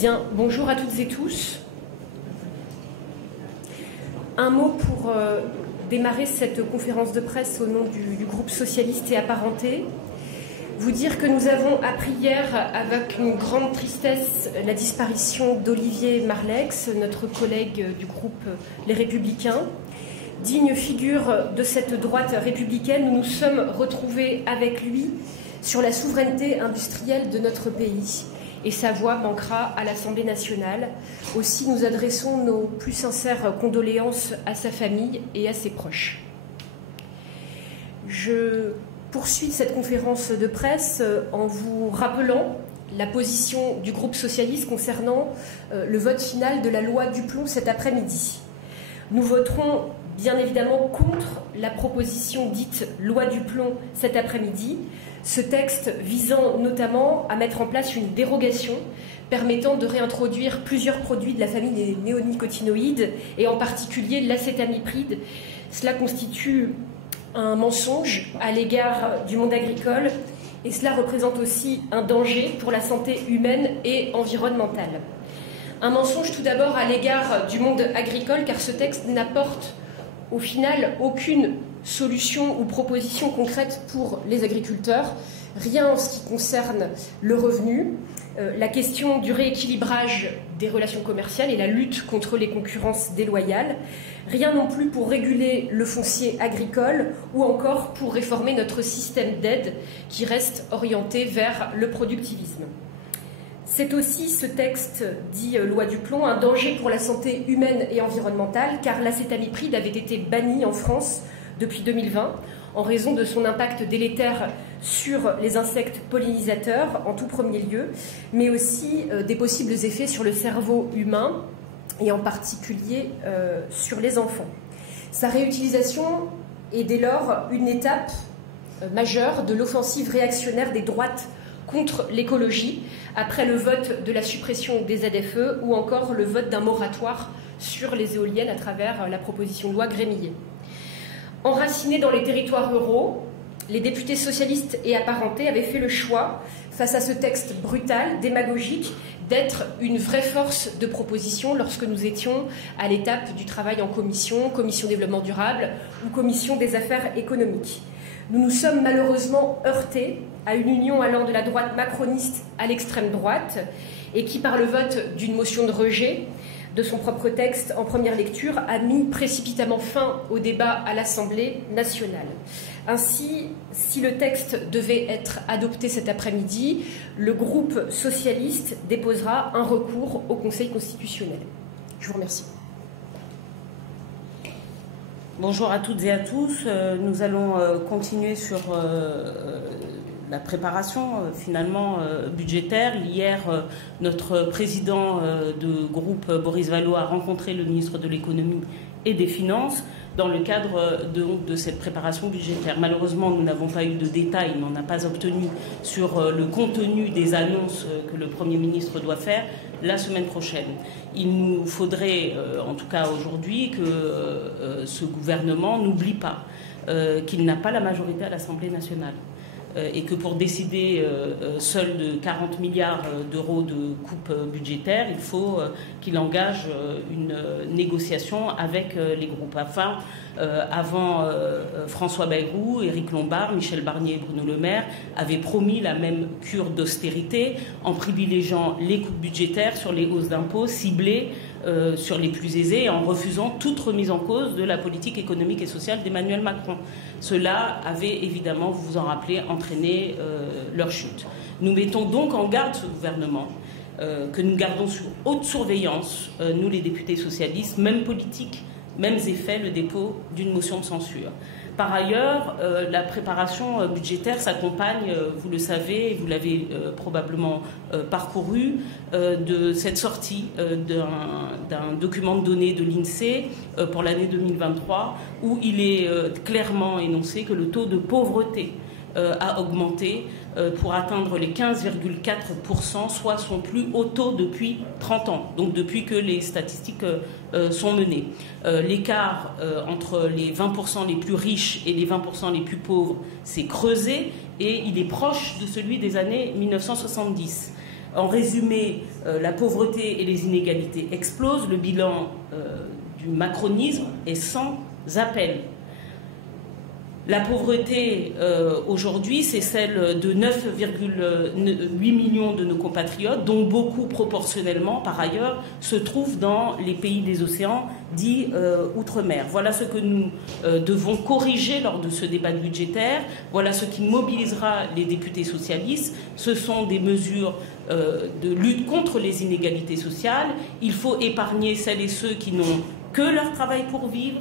Bien, bonjour à toutes et tous. Un mot pour démarrer cette conférence de presse au nom du groupe socialiste et apparenté. Vous dire que nous avons appris hier avec une grande tristesse la disparition d'Olivier Marleix, notre collègue du groupe Les Républicains. Digne figure de cette droite républicaine, nous nous sommes retrouvés avec lui sur la souveraineté industrielle de notre pays. Et sa voix manquera à l'Assemblée nationale. Aussi, nous adressons nos plus sincères condoléances à sa famille et à ses proches. Je poursuis cette conférence de presse en vous rappelant la position du groupe socialiste concernant le vote final de la loi Duplon cet après-midi. Nous voterons bien évidemment contre la proposition dite loi Duplon cet après-midi, ce texte visant notamment à mettre en place une dérogation permettant de réintroduire plusieurs produits de la famille des néonicotinoïdes et en particulier l'acétamipride. Cela constitue un mensonge à l'égard du monde agricole et cela représente aussi un danger pour la santé humaine et environnementale. Un mensonge tout d'abord à l'égard du monde agricole car ce texte n'apporte au final aucune solution ou proposition concrète pour les agriculteurs, rien en ce qui concerne le revenu, la question du rééquilibrage des relations commerciales et la lutte contre les concurrences déloyales, rien non plus pour réguler le foncier agricole ou encore pour réformer notre système d'aide qui reste orienté vers le productivisme. C'est aussi ce texte, dit loi Duplon, un danger pour la santé humaine et environnementale car l'acétamipride avait été banni en France depuis 2020 en raison de son impact délétère sur les insectes pollinisateurs en tout premier lieu, mais aussi des possibles effets sur le cerveau humain et en particulier sur les enfants. Sa réutilisation est dès lors une étape majeure de l'offensive réactionnaire des droites contre l'écologie, après le vote de la suppression des ZFE ou encore le vote d'un moratoire sur les éoliennes à travers la proposition de loi Grémillet. Enracinés dans les territoires ruraux, les députés socialistes et apparentés avaient fait le choix, face à ce texte brutal, démagogique, d'être une vraie force de proposition lorsque nous étions à l'étape du travail en commission développement durable ou commission des affaires économiques. Nous nous sommes malheureusement heurtés à une union allant de la droite macroniste à l'extrême droite et qui, par le vote d'une motion de rejet de son propre texte en première lecture, a mis précipitamment fin au débat à l'Assemblée nationale. Ainsi, si le texte devait être adopté cet après-midi, le groupe socialiste déposera un recours au Conseil constitutionnel. Je vous remercie. Bonjour à toutes et à tous. Nous allons continuer sur la préparation finalement budgétaire. Hier, notre président de groupe, Boris Vallaud, a rencontré le ministre de l'économie et des finances dans le cadre de cette préparation budgétaire. Malheureusement, nous n'avons pas eu de détails, on n'a pas obtenu sur le contenu des annonces que le Premier ministre doit faire la semaine prochaine. Il nous faudrait, en tout cas aujourd'hui, que ce gouvernement n'oublie pas qu'il n'a pas la majorité à l'Assemblée nationale. Et que pour décider seul de 40 milliards d'euros de coupe budgétaire, il faut qu'il engage une négociation avec les groupes. Avant François Bayrou, Éric Lombard, Michel Barnier et Bruno Le Maire avaient promis la même cure d'austérité en privilégiant les coupes budgétaires sur les hausses d'impôts ciblées sur les plus aisés et en refusant toute remise en cause de la politique économique et sociale d'Emmanuel Macron. Cela avait évidemment, vous vous en rappelez, entraîné leur chute. Nous mettons donc en garde ce gouvernement, que nous gardons sous haute surveillance, nous les députés socialistes, même politique, mêmes effets, le dépôt d'une motion de censure. Par ailleurs, la préparation budgétaire s'accompagne, vous le savez, vous l'avez probablement parcouru, de cette sortie d'un document de données de l'INSEE pour l'année 2023, où il est clairement énoncé que le taux de pauvreté a augmenté pour atteindre les 15,4%, soit son plus haut taux depuis 30 ans, donc depuis que les statistiques sont menées. L'écart entre les 20% les plus riches et les 20% les plus pauvres s'est creusé et il est proche de celui des années 1970. En résumé, la pauvreté et les inégalités explosent. Le bilan du macronisme est sans appel. La pauvreté aujourd'hui, c'est celle de 9,8 millions de nos compatriotes, dont beaucoup proportionnellement, par ailleurs, se trouvent dans les pays des océans dits outre-mer. Voilà ce que nous devons corriger lors de ce débat budgétaire. Voilà ce qui mobilisera les députés socialistes. Ce sont des mesures de lutte contre les inégalités sociales. Il faut épargner celles et ceux qui n'ont que leur travail pour vivre,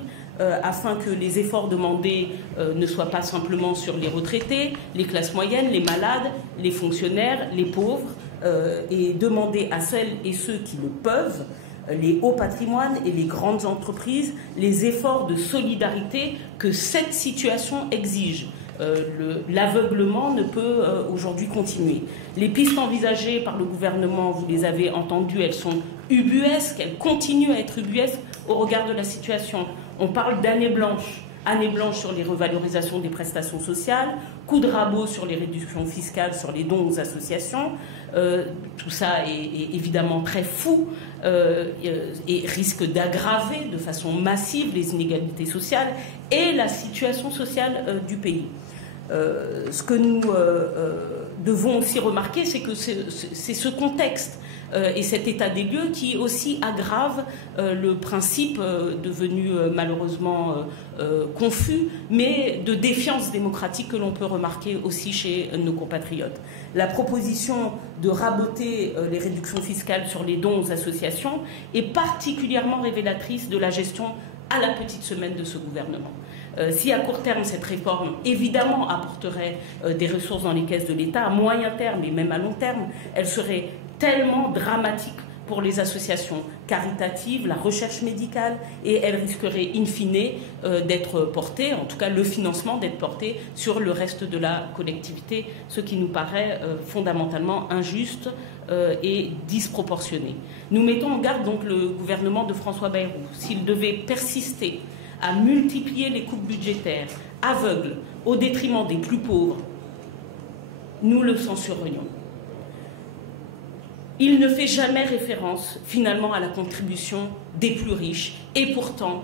afin que les efforts demandés ne soient pas simplement sur les retraités, les classes moyennes, les malades, les fonctionnaires, les pauvres, et demander à celles et ceux qui le peuvent, les hauts patrimoines et les grandes entreprises, les efforts de solidarité que cette situation exige. L'aveuglement ne peut aujourd'hui continuer. Les pistes envisagées par le gouvernement, vous les avez entendues, elles sont ubuesques, elles continuent à être ubuesques au regard de la situation. On parle d'année blanche sur les revalorisations des prestations sociales, coup de rabot sur les réductions fiscales, sur les dons aux associations. Tout ça est évidemment très fou et risque d'aggraver de façon massive les inégalités sociales et la situation sociale du pays. Ce que nous devons aussi remarquer, c'est que c'est ce contexte et cet état des lieux qui aussi aggrave le principe devenu malheureusement confus, mais de défiance démocratique que l'on peut remarquer aussi chez nos compatriotes. La proposition de raboter les réductions fiscales sur les dons aux associations est particulièrement révélatrice de la gestion à la petite semaine de ce gouvernement. Si à court terme, cette réforme, évidemment, apporterait des ressources dans les caisses de l'État, à moyen terme et même à long terme, elle serait tellement dramatique pour les associations caritatives, la recherche médicale, et elle risquerait in fine d'être portée, en tout cas le financement d'être porté sur le reste de la collectivité, ce qui nous paraît fondamentalement injuste et disproportionné. Nous mettons en garde donc le gouvernement de François Bayrou, s'il devait persister à multiplier les coupes budgétaires aveugles au détriment des plus pauvres, nous le censurerions. Il ne fait jamais référence finalement à la contribution des plus riches et pourtant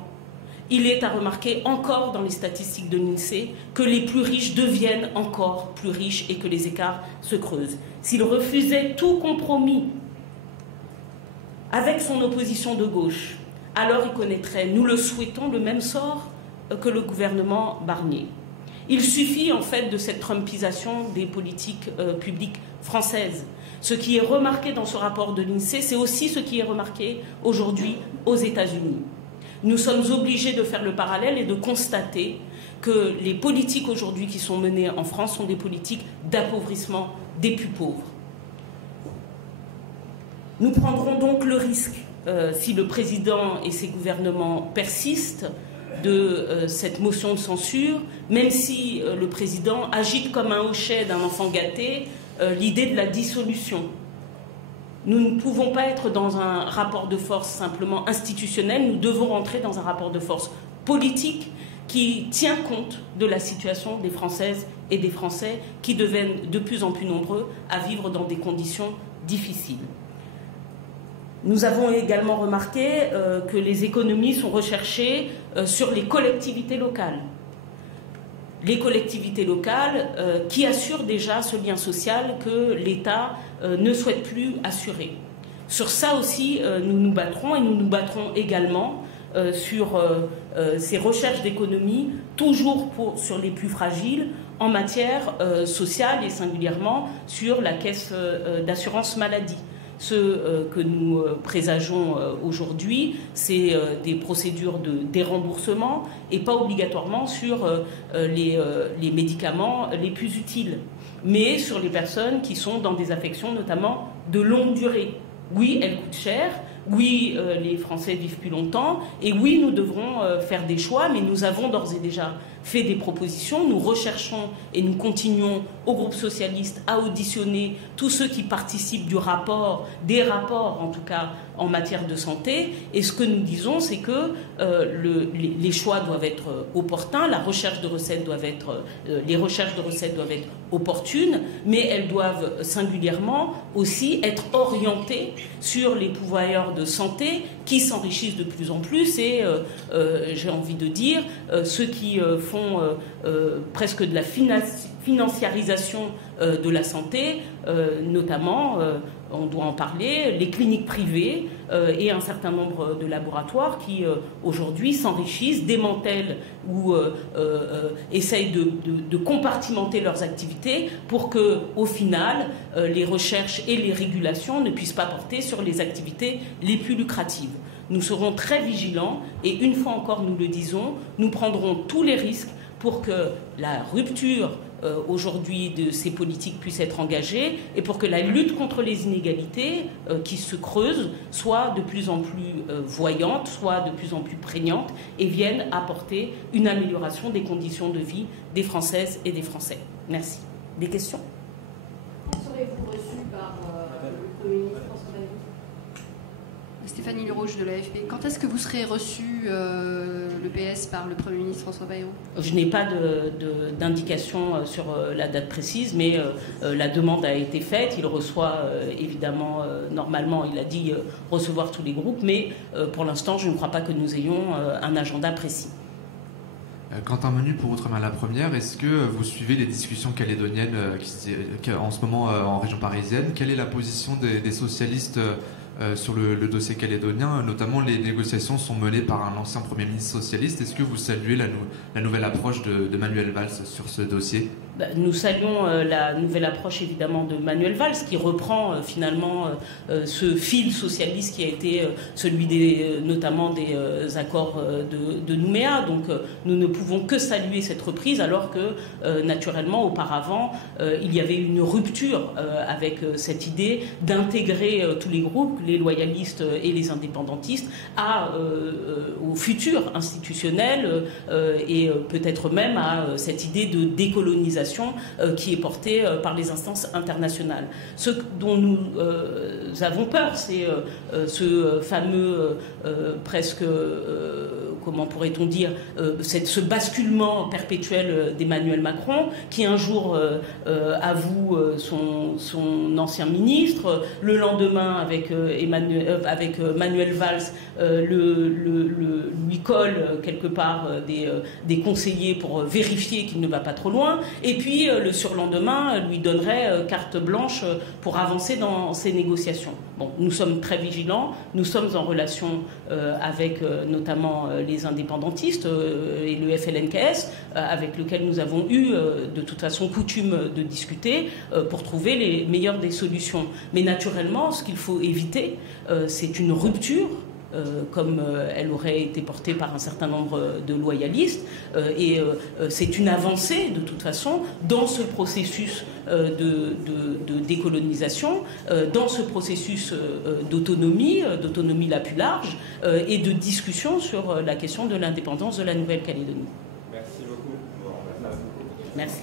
il est à remarquer encore dans les statistiques de l'INSEE que les plus riches deviennent encore plus riches et que les écarts se creusent. S'il refusait tout compromis avec son opposition de gauche, alors il connaîtrait, nous le souhaitons, le même sort que le gouvernement Barnier. Il suffit en fait de cette trumpisation des politiques publiques françaises. Ce qui est remarqué dans ce rapport de l'INSEE, c'est aussi ce qui est remarqué aujourd'hui aux États-Unis. Nous sommes obligés de faire le parallèle et de constater que les politiques aujourd'hui qui sont menées en France sont des politiques d'appauvrissement des plus pauvres. Nous prendrons donc le risque, si le président et ses gouvernements persistent, de cette motion de censure, même si le président agite comme un hochet d'un enfant gâté l'idée de la dissolution. Nous ne pouvons pas être dans un rapport de force simplement institutionnel, nous devons rentrer dans un rapport de force politique qui tient compte de la situation des Françaises et des Français qui deviennent de plus en plus nombreux à vivre dans des conditions difficiles. Nous avons également remarqué que les économies sont recherchées sur les collectivités locales. Les collectivités locales qui assurent déjà ce lien social que l'État ne souhaite plus assurer. Sur ça aussi, nous nous battrons et nous nous battrons également sur ces recherches d'économie, toujours sur les plus fragiles, en matière sociale et singulièrement sur la caisse d'assurance maladie. Ce que nous présageons aujourd'hui, c'est des procédures de déremboursement et pas obligatoirement sur les médicaments les plus utiles, mais sur les personnes qui sont dans des affections notamment de longue durée. Oui, elles coûtent cher, oui, les Français vivent plus longtemps, et oui, nous devrons faire des choix, mais nous avons d'ores et déjà fait des propositions. Nous recherchons et nous continuons au groupe socialiste à auditionner tous ceux qui participent du rapport, des rapports en tout cas, en matière de santé. Et ce que nous disons, c'est que les choix doivent être opportuns, les recherches de recettes doivent être opportunes, mais elles doivent singulièrement aussi être orientées sur les pourvoyeurs de santé qui s'enrichissent de plus en plus et, j'ai envie de dire, ceux qui font presque de la financiarisation de la santé, notamment, on doit en parler, les cliniques privées et un certain nombre de laboratoires qui aujourd'hui s'enrichissent, démantèlent ou essayent de compartimenter leurs activités pour que, au final, les recherches et les régulations ne puissent pas porter sur les activités les plus lucratives. Nous serons très vigilants et une fois encore nous le disons, nous prendrons tous les risques pour que la rupture aujourd'hui de ces politiques puisse être engagée et pour que la lutte contre les inégalités qui se creusent soit de plus en plus voyante, soit de plus en plus prégnante et vienne apporter une amélioration des conditions de vie des Françaises et des Français. Merci. Des questions ? Serez-vous reçu par le Premier ministre François Bayrou ? Stéphanie Leroche de l'AFP. Quand est-ce que vous serez reçu, le PS, par le Premier ministre François Bayrou ? Je n'ai pas d'indication sur la date précise, mais la demande a été faite. Il reçoit évidemment, normalement, il a dit recevoir tous les groupes, mais pour l'instant, je ne crois pas que nous ayons un agenda précis. Quentin Menu pour Outre-mer la Première, est-ce que vous suivez les discussions calédoniennes en ce moment en région parisienne ? Quelle est la position des socialistes sur le dossier calédonien? Notamment, les négociations sont menées par un ancien Premier ministre socialiste. Est-ce que vous saluez la nouvelle approche de Manuel Valls sur ce dossier ? Nous saluons la nouvelle approche évidemment de Manuel Valls qui reprend finalement ce fil socialiste qui a été celui notamment des accords de Nouméa. Donc nous ne pouvons que saluer cette reprise alors que naturellement auparavant il y avait une rupture avec cette idée d'intégrer tous les groupes, les loyalistes et les indépendantistes au futur institutionnel et peut-être même à cette idée de décolonisation qui est portée par les instances internationales. Ce dont nous avons peur, c'est ce fameux presque, comment pourrait-on dire, ce basculement perpétuel d'Emmanuel Macron, qui un jour avoue son ancien ministre, le lendemain avec Manuel Valls lui colle quelque part des conseillers pour vérifier qu'il ne va pas trop loin, et puis le surlendemain lui donnerait carte blanche pour avancer dans ces négociations. Bon, nous sommes très vigilants, nous sommes en relation avec notamment les indépendantistes et le FLNKS, avec lequel nous avons eu de toute façon coutume de discuter pour trouver les meilleures des solutions. Mais naturellement, ce qu'il faut éviter, c'est une rupture comme elle aurait été portée par un certain nombre de loyalistes. Et c'est une avancée, de toute façon, dans ce processus de décolonisation, dans ce processus d'autonomie la plus large, et de discussion sur la question de l'indépendance de la Nouvelle-Calédonie. Merci beaucoup. Merci.